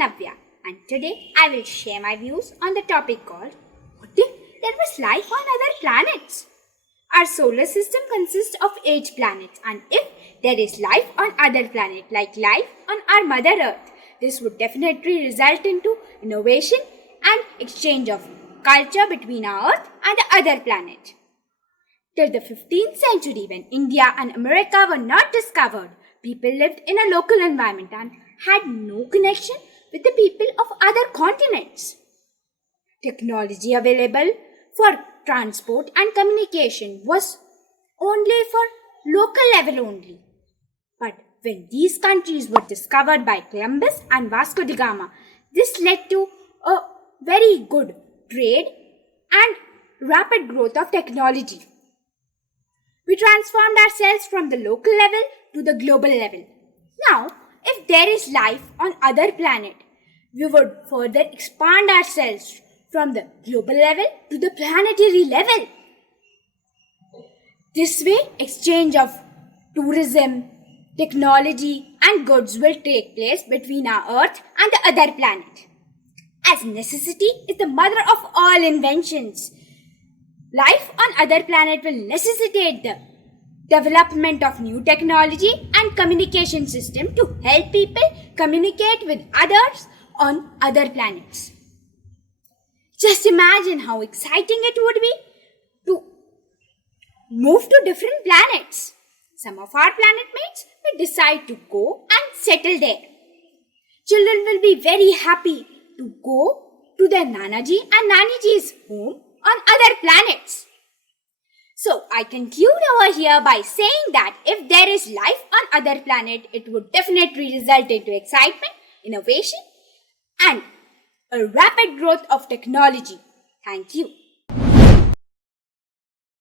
Navya, and today I will share my views on the topic called What if there was life on other planets? Our solar system consists of 8 planets, and if there is life on other planets like life on our Mother Earth, this would definitely result into innovation and exchange of culture between our Earth and the other planet. Till the 15th century, when India and America were not discovered, people lived in a local environment and had no connection with the people of other continents. Technology available for transport and communication was only for local level only. But when these countries were discovered by Columbus and Vasco da Gama, this led to a very good trade and rapid growth of technology. We transformed ourselves from the local level to the global level. Now, if there is life on other planet, we would further expand ourselves from the global level to the planetary level. This way, exchange of tourism, technology and goods will take place between our Earth and the other planet. As necessity is the mother of all inventions, life on other planet will necessitate the development of new technology and communication system to help people communicate with others on other planets. Just imagine how exciting it would be to move to different planets. Some of our planet mates will decide to go and settle there. Children will be very happy to go to their Nanaji and Naniji's home on other planets. So I conclude over here by saying that if there is life on other planet, it would definitely result into excitement, innovation and a rapid growth of technology. Thank you.